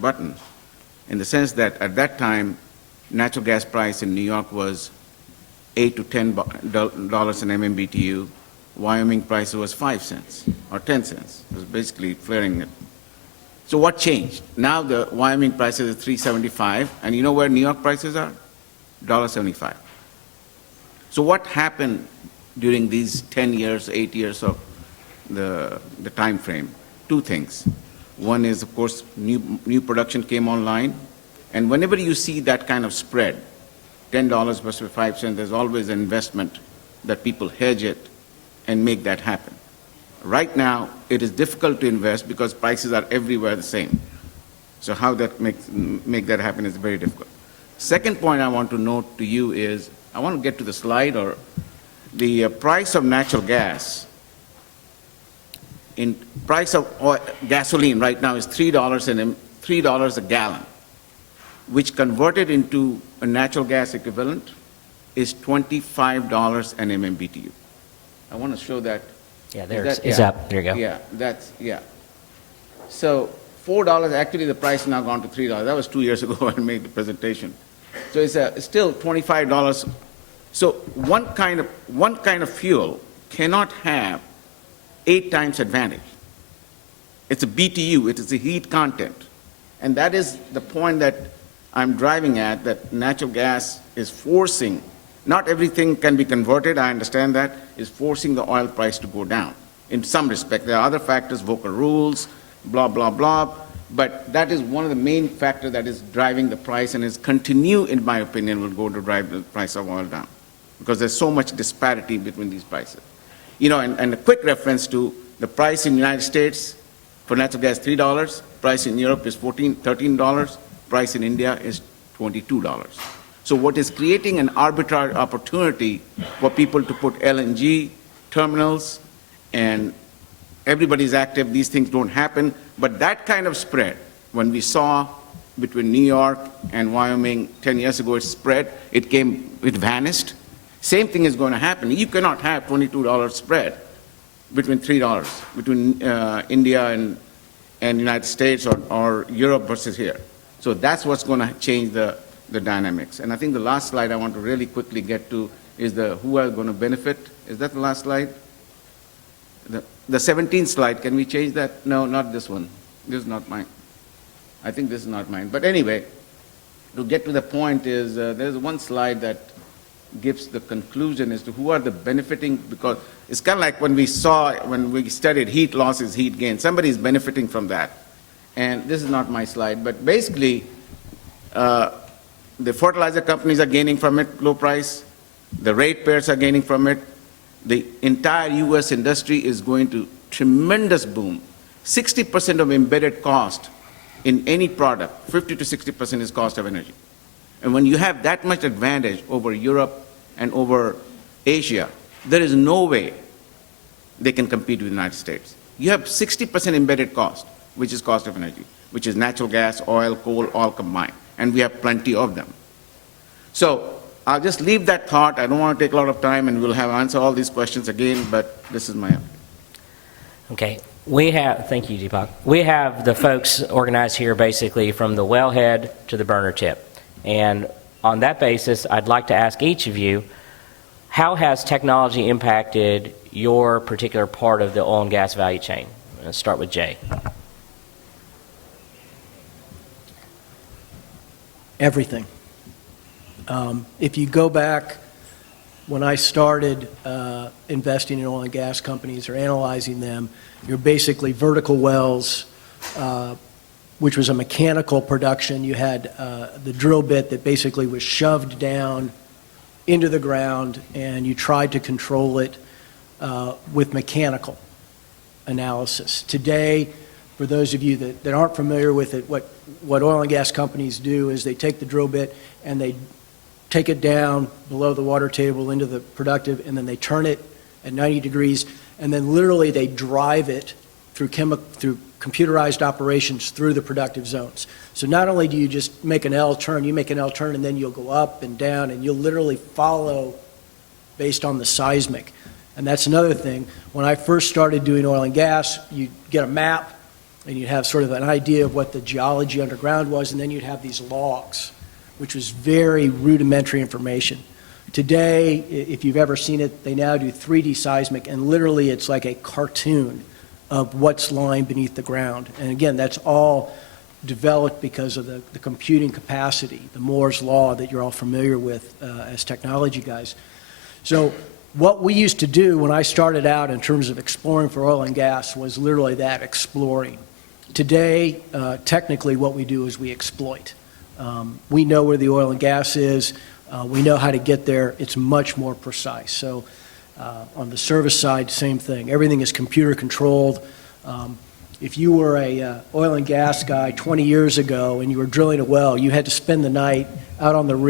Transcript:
button, in the sense that at that time, natural gas price in New York was $8 to $10 an MMBTU. Wyoming price was 5 cents or 10 cents. It was basically flaring it. So what changed? Now the Wyoming prices are $3.75, and you know where New York prices are? $1.75. So what happened during these 10 years, 8 years of the time frame? Two things. One is, of course, new production came online, and whenever you see that kind of spread, $10 versus 5 cents, there's always an investment that people hedge it and make that happen. Right now, it is difficult to invest because prices are everywhere the same. So how that make that happen is very difficult. Second point I want to note to you is, I want to get to the slide, or the price of natural gas. In price of gasoline right now is $3 a gallon, which converted into a natural gas equivalent is $25 an MMBTU. I want to show that. Yeah, it's up. There you go. Yeah. So $4, actually the price now gone to $3. That was 2 years ago when I made the presentation. So it's still $25. So one kind of fuel cannot have 8 times advantage. It's a BTU, it is a heat content. And that is the point that I'm driving at, that natural gas is forcing, not everything can be converted, I understand that, is forcing the oil price to go down. In some respect, there are other factors, Volcker rules, blah, blah, blah, but that is one of the main factors that is driving the price, and is continue, in my opinion, will go to drive the price of oil down, because there's so much disparity between these prices. You know, and a quick reference to the price in the United States for natural gas, $3, price in Europe is $13, price in India is $22. So what is creating an arbitrage opportunity for people to put LNG terminals, and everybody's active, these things don't happen, but that kind of spread, when we saw between New York and Wyoming 10 years ago, it spread, it vanished. Same thing is going to happen. You cannot have $22 spread between $3, between India and United States, or Europe versus here. So that's what's going to change the dynamics. And I think the last slide I want to really quickly get to is who are going to benefit. Is that the last slide? The 17th slide, can we change that? No, not this one. This is not mine. I think this is not mine. But anyway, to get to the point is, there's one slide that gives the conclusion as to who are the benefiting, because it's kind of like when we studied heat losses, heat gain. Somebody is benefiting from that. And this is not my slide, but basically, the fertilizer companies are gaining from it, low price. The ratepayers are gaining from it. The entire U.S. industry is going to tremendous boom. 60% of embedded cost in any product, 50 to 60% is cost of energy. And when you have that much advantage over Europe and over Asia, there is no way they can compete with the United States. You have 60% embedded cost, which is cost of energy, which is natural gas, oil, coal, all combined. And we have plenty of them. So I'll just leave that thought. I don't want to take a lot of time, and we'll answer all these questions again, but this is my... Okay. Thank you, Deepak. We have the folks organized here basically from the wellhead to the burner tip. And on that basis, I'd like to ask each of you, how has technology impacted your particular part of the oil and gas value chain? Let's start with Jay. Everything. If you go back, when I started investing in oil and gas companies or analyzing them, you're basically vertical wells, which was a mechanical production. You had the drill bit that basically was shoved down into the ground, and you tried to control it with mechanical analysis. Today, for those of you that aren't familiar with it, what oil and gas companies do is they take the drill bit and they take it down below the water table into the productive, and then they turn it at 90 degrees, and then literally they drive it through computerized operations through the productive zones. So not only do you just make an L turn, you make an L turn and then you'll go up and down, and you'll literally follow based on the seismic. And that's another thing. When I first started doing oil and gas, you get a map, and you'd have sort of an idea of what the geology underground was, and then you'd have these logs, which was very rudimentary information. Today, if you've ever seen it, they now do 3D seismic, and literally it's like a cartoon of what's lying beneath the ground. And again, that's all developed because of the computing capacity, the Moore's Law that you're all familiar with as technology guys. So what we used to do when I started out in terms of exploring for oil and gas was literally that, exploring. Today, technically what we do is we exploit. We know where the oil and gas is. We know how to get there. It's much more precise. So on the service side, same thing. Everything is computer controlled. If you were a oil and gas guy 20 years ago and you were drilling a well, you had to spend the night out on the